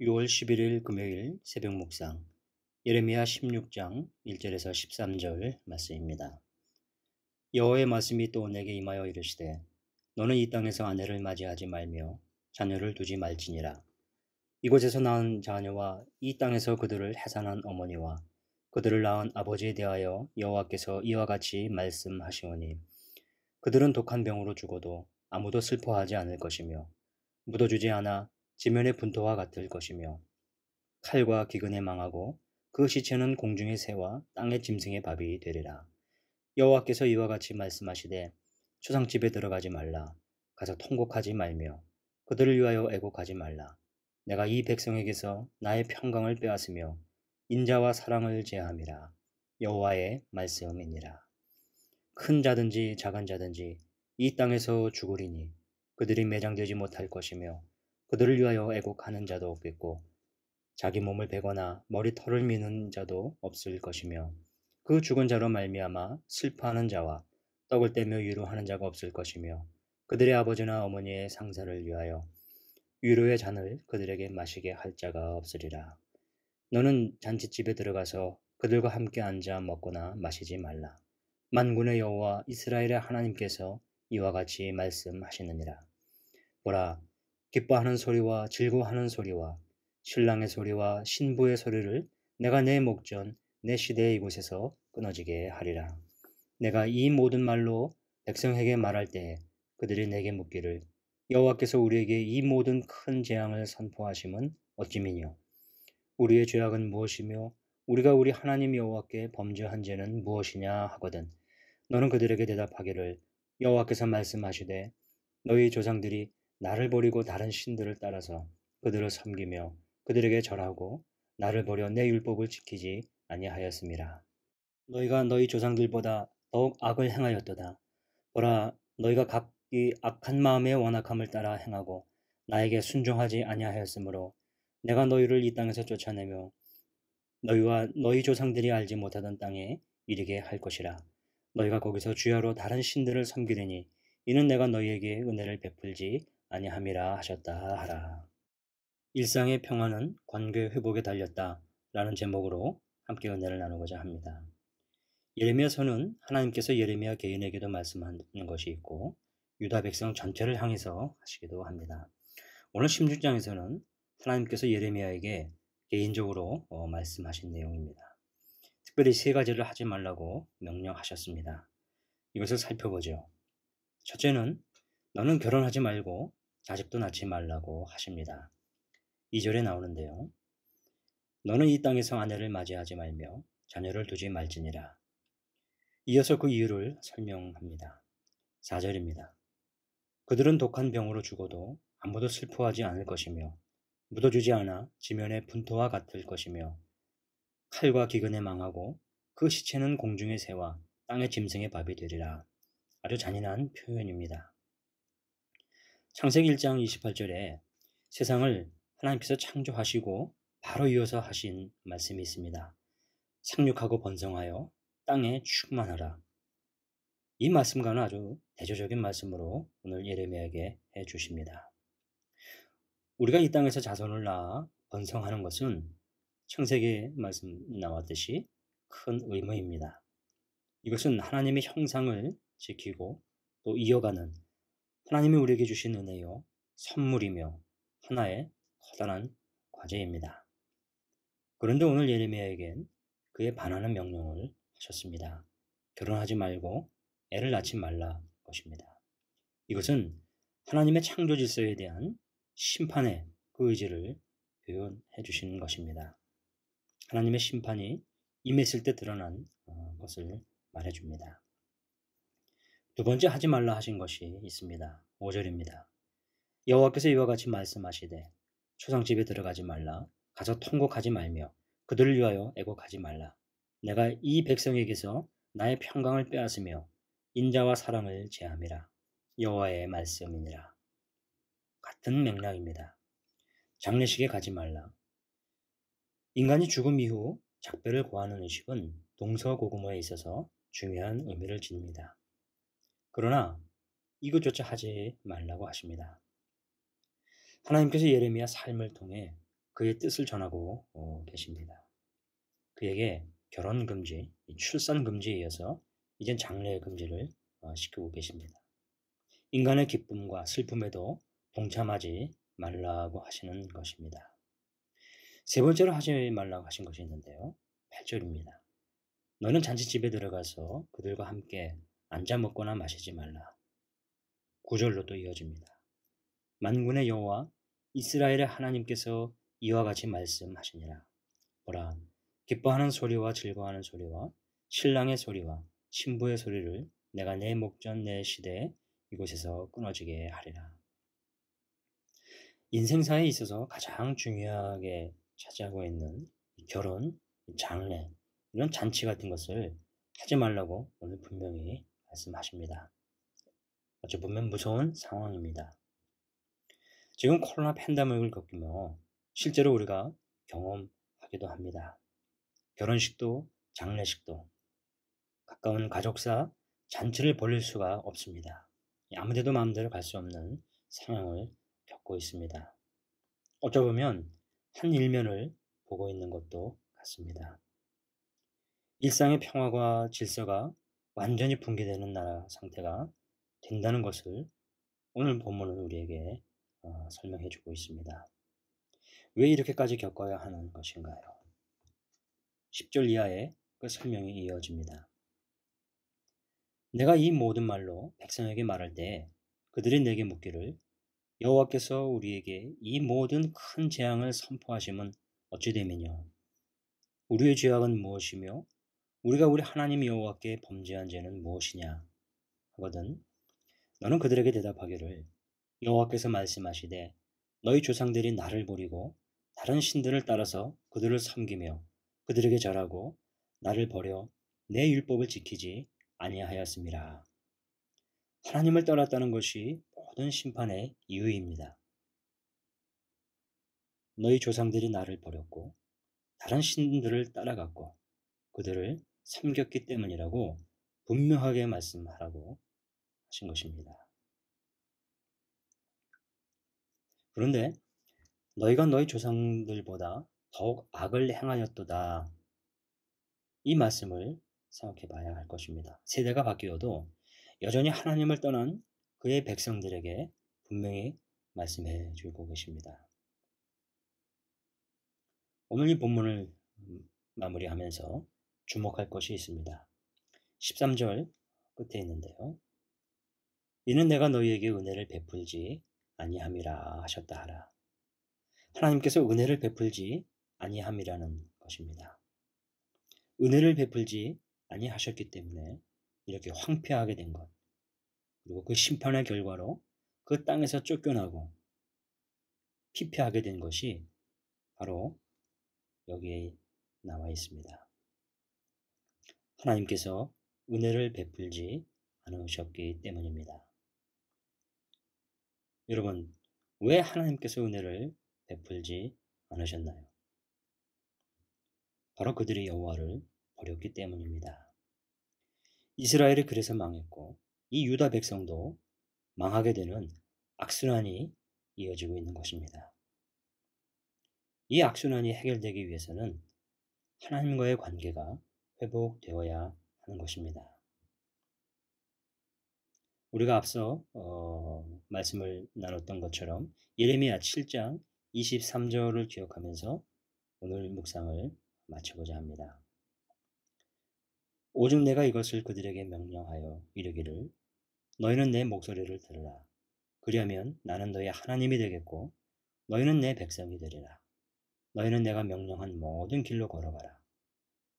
6월 11일 금요일 새벽 묵상 예레미야 16장 1절에서 13절 말씀입니다. 여호와의 말씀이 또 내게 임하여 이르시되 너는 이 땅에서 아내를 맞이하지 말며 자녀를 두지 말지니라. 이곳에서 낳은 자녀와 이 땅에서 그들을 해산한 어머니와 그들을 낳은 아버지에 대하여 여호와께서 이와 같이 말씀하시오니 그들은 독한 병으로 죽어도 아무도 슬퍼하지 않을 것이며 묻어주지 않아 지면의 분토와 같을 것이며 칼과 기근에 망하고 그 시체는 공중의 새와 땅의 짐승의 밥이 되리라. 여호와께서 이와 같이 말씀하시되 초상집에 들어가지 말라. 가서 통곡하지 말며 그들을 위하여 애곡하지 말라. 내가 이 백성에게서 나의 평강을 빼앗으며 인자와 사랑을 제함이라. 여호와의 말씀이니라. 큰 자든지 작은 자든지 이 땅에서 죽으리니 그들이 매장되지 못할 것이며 그들을 위하여 애곡하는 자도 없겠고 자기 몸을 베거나 머리털을 미는 자도 없을 것이며 그 죽은 자로 말미암아 슬퍼하는 자와 떡을 떼며 위로하는 자가 없을 것이며 그들의 아버지나 어머니의 상사를 위하여 위로의 잔을 그들에게 마시게 할 자가 없으리라. 너는 잔치집에 들어가서 그들과 함께 앉아 먹거나 마시지 말라. 만군의 여호와 이스라엘의 하나님께서 이와 같이 말씀하시느니라. 보라, 기뻐하는 소리와 즐거워하는 소리와 신랑의 소리와 신부의 소리를 내가 내 목전 내 시대의 이곳에서 끊어지게 하리라. 내가 이 모든 말로 백성에게 말할 때에 그들이 내게 묻기를 여호와께서 우리에게 이 모든 큰 재앙을 선포하심은 어찌미뇨? 우리의 죄악은 무엇이며 우리가 우리 하나님 여호와께 범죄한 죄는 무엇이냐 하거든. 너는 그들에게 대답하기를 여호와께서 말씀하시되 너희 조상들이 나를 버리고 다른 신들을 따라서 그들을 섬기며 그들에게 절하고 나를 버려 내 율법을 지키지 아니하였음이라. 너희가 너희 조상들보다 더욱 악을 행하였도다. 보라, 너희가 각기 악한 마음의 완악함을 따라 행하고 나에게 순종하지 아니하였으므로 내가 너희를 이 땅에서 쫓아내며 너희와 너희 조상들이 알지 못하던 땅에 이르게 할 것이라. 너희가 거기서 주야로 다른 신들을 섬기리니 이는 내가 너희에게 은혜를 베풀지 아니함이라 하셨다 하라. 일상의 평화는 관계 회복에 달렸다 라는 제목으로 함께 은혜를 나누고자 합니다. 예레미야서는 하나님께서 예레미야 개인에게도 말씀하는 것이 있고 유다 백성 전체를 향해서 하시기도 합니다. 오늘 16장에서는 하나님께서 예레미야에게 개인적으로 말씀하신 내용입니다. 특별히 세 가지를 하지 말라고 명령하셨습니다. 이것을 살펴보죠. 첫째는 너는 결혼하지 말고 자식도 낳지 말라고 하십니다. 2절에 나오는데요. 너는 이 땅에서 아내를 맞이하지 말며 자녀를 두지 말지니라. 이어서 그 이유를 설명합니다. 4절입니다. 그들은 독한 병으로 죽어도 아무도 슬퍼하지 않을 것이며 묻어주지 않아 지면의 분토와 같을 것이며 칼과 기근에 망하고 그 시체는 공중의 새와 땅의 짐승의 밥이 되리라. 아주 잔인한 표현입니다. 창세기 1장 28절에 세상을 하나님께서 창조하시고 바로 이어서 하신 말씀이 있습니다. 상륙하고 번성하여 땅에 충만하라. 이 말씀과는 아주 대조적인 말씀으로 오늘 예레미야에게 해주십니다. 우리가 이 땅에서 자손을 낳아 번성하는 것은 창세기에 말씀 나왔듯이 큰 의무입니다. 이것은 하나님의 형상을 지키고 또 이어가는 하나님이 우리에게 주신 은혜요 선물이며 하나의 커다란 과제입니다. 그런데 오늘 예레미야에겐 그에 반하는 명령을 하셨습니다. 결혼하지 말고 애를 낳지 말라 것입니다. 이것은 하나님의 창조 질서에 대한 심판의 그 의지를 표현해 주시는 것입니다. 하나님의 심판이 임했을 때 드러난 것을 말해줍니다. 두 번째 하지 말라 하신 것이 있습니다. 5절입니다. 여호와께서 이와 같이 말씀하시되 초상집에 들어가지 말라. 가서 통곡하지 말며 그들을 위하여 애곡하지 말라. 내가 이 백성에게서 나의 평강을 빼앗으며 인자와 사랑을 제함이라. 여호와의 말씀이니라. 같은 맥락입니다. 장례식에 가지 말라. 인간이 죽음 이후 작별을 고하는 의식은 동서고금어에 있어서 중요한 의미를 지닙니다. 그러나 이것조차 하지 말라고 하십니다. 하나님께서 예레미야 삶을 통해 그의 뜻을 전하고 계십니다. 그에게 결혼 금지, 출산 금지에 이어서 이젠 장래 금지를 시키고 계십니다. 인간의 기쁨과 슬픔에도 동참하지 말라고 하시는 것입니다. 세 번째로 하지 말라고 하신 것이 있는데요. 8절입니다. 너는 잔치집에 들어가서 그들과 함께 앉아 먹거나 마시지 말라. 9절로 또 이어집니다. 만군의 여호와 이스라엘의 하나님께서 이와 같이 말씀하시니라. 보라, 기뻐하는 소리와 즐거워하는 소리와 신랑의 소리와 신부의 소리를 내가 내 목전 내 시대에 이곳에서 끊어지게 하리라. 인생사에 있어서 가장 중요하게 차지하고 있는 결혼, 장례, 이런 잔치 같은 것을 하지 말라고 오늘 분명히 말씀하십니다. 어찌 보면 무서운 상황입니다. 지금 코로나 팬데믹을 겪으며 실제로 우리가 경험하기도 합니다. 결혼식도 장례식도 가까운 가족사 잔치를 벌일 수가 없습니다. 아무데도 마음대로 갈 수 없는 상황을 겪고 있습니다. 어쩌보면 한 일면을 보고 있는 것도 같습니다. 일상의 평화와 질서가 완전히 붕괴되는 나라 상태가 된다는 것을 오늘 본문은 우리에게 설명해 주고 있습니다. 왜 이렇게까지 겪어야 하는 것인가요? 10절 이하에 그 설명이 이어집니다. 내가 이 모든 말로 백성에게 말할 때 그들이 내게 묻기를 여호와께서 우리에게 이 모든 큰 재앙을 선포하심은 어찌 됨이뇨? 우리의 죄악은 무엇이며 우리가 우리 하나님 여호와께 범죄한 죄는 무엇이냐 하거든. 너는 그들에게 대답하기를 여호와께서 말씀하시되 너희 조상들이 나를 버리고 다른 신들을 따라서 그들을 섬기며 그들에게 절하고 나를 버려 내 율법을 지키지 아니하였음이라. 하나님을 떠났다는 것이 모든 심판의 이유입니다. 너희 조상들이 나를 버렸고 다른 신들을 따라갔고 그들을 섬겼기 때문이라고 분명하게 말씀하라고 하신 것입니다. 그런데 너희가 너희 조상들보다 더욱 악을 행하였도다. 이 말씀을 생각해 봐야 할 것입니다. 세대가 바뀌어도 여전히 하나님을 떠난 그의 백성들에게 분명히 말씀해 주고 계십니다. 오늘 이 본문을 마무리하면서 주목할 것이 있습니다. 13절 끝에 있는데요. 이는 내가 너희에게 은혜를 베풀지 아니함이라 하셨다 하라. 하나님께서 은혜를 베풀지 아니함이라는 것입니다. 은혜를 베풀지 아니하셨기 때문에 이렇게 황폐하게 된 것, 그리고 그 심판의 결과로 그 땅에서 쫓겨나고 피폐하게 된 것이 바로 여기에 나와 있습니다. 하나님께서 은혜를 베풀지 않으셨기 때문입니다. 여러분, 왜 하나님께서 은혜를 베풀지 않으셨나요? 바로 그들이 여호와를 버렸기 때문입니다. 이스라엘이 그래서 망했고 이 유다 백성도 망하게 되는 악순환이 이어지고 있는 것입니다. 이 악순환이 해결되기 위해서는 하나님과의 관계가 회복되어야 하는 것입니다. 우리가 앞서 말씀을 나눴던 것처럼 예레미야 7장 23절을 기억하면서 오늘 묵상을 마치고자 합니다. 오직 내가 이것을 그들에게 명령하여 이르기를 너희는 내 목소리를 들으라. 그리하면 나는 너희 하나님이 되겠고 너희는 내 백성이 되리라. 너희는 내가 명령한 모든 길로 걸어가라.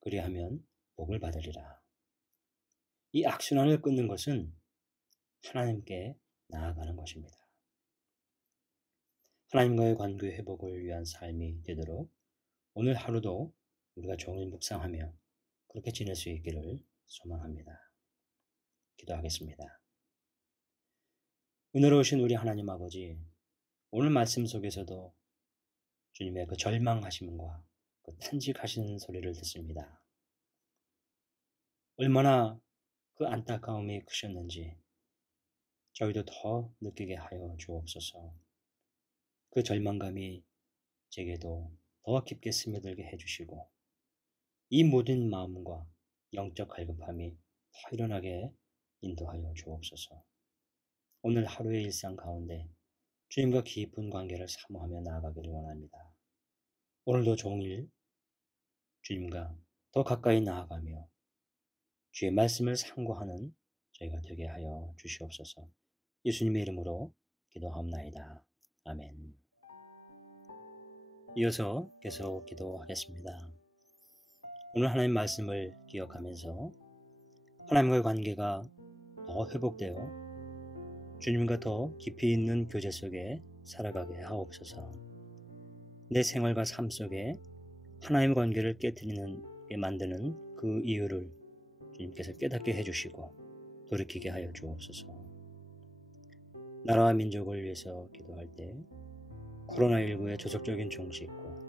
그리하면 복을 받으리라. 이 악순환을 끊는 것은 하나님께 나아가는 것입니다. 하나님과의 관계 회복을 위한 삶이 되도록 오늘 하루도 우리가 종일 묵상하며 그렇게 지낼 수 있기를 소망합니다. 기도하겠습니다. 은혜로우신 우리 하나님 아버지, 오늘 말씀 속에서도 주님의 그 절망하심과 그 탄식하시는 소리를 듣습니다. 얼마나 그 안타까움이 크셨는지 저희도 더 느끼게 하여 주옵소서. 그 절망감이 제게도 더 깊게 스며들게 해주시고 이 모든 마음과 영적 갈급함이 더 일어나게 인도하여 주옵소서. 오늘 하루의 일상 가운데 주님과 깊은 관계를 사모하며 나아가기를 원합니다. 오늘도 종일 주님과 더 가까이 나아가며 주의 말씀을 상고하는 저희가 되게 하여 주시옵소서. 예수님의 이름으로 기도하옵나이다. 아멘. 이어서 계속 기도하겠습니다. 오늘 하나님 말씀을 기억하면서 하나님과의 관계가 더 회복되어 주님과 더 깊이 있는 교제 속에 살아가게 하옵소서. 내 생활과 삶 속에 하나님의 관계를 깨뜨리게 만드는 그 이유를 주님께서 깨닫게 해주시고 돌이키게 하여 주옵소서. 나라와 민족을 위해서 기도할 때 코로나19의 조속적인 종식과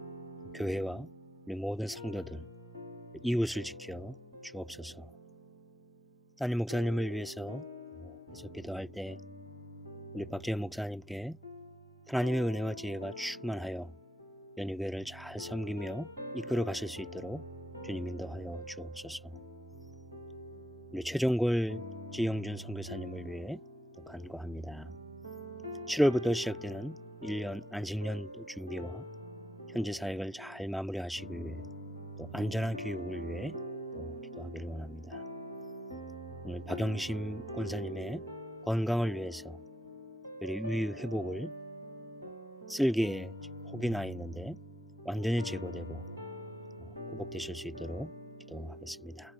교회와 우리 모든 성도들 이웃을 지켜 주옵소서. 담임 목사님을 위해서 계속 기도할 때 우리 박재현 목사님께 하나님의 은혜와 지혜가 충만하여 연희교회를 잘 섬기며 이끌어 가실 수 있도록 주님 인도하여 주옵소서. 우리 최종골 지영준 선교사님을 위해 또 간구합니다. 7월부터 시작되는 1년 안식년 준비와 현지 사역을 잘 마무리하시기 위해 또 안전한 교육을 위해 또 기도하기를 원합니다. 오늘 박영심 권사님의 건강을 위해서 특별히 위유 회복을 쓸개에 혹이 나 있는데 완전히 제거되고 회복되실 수 있도록 기도하겠습니다.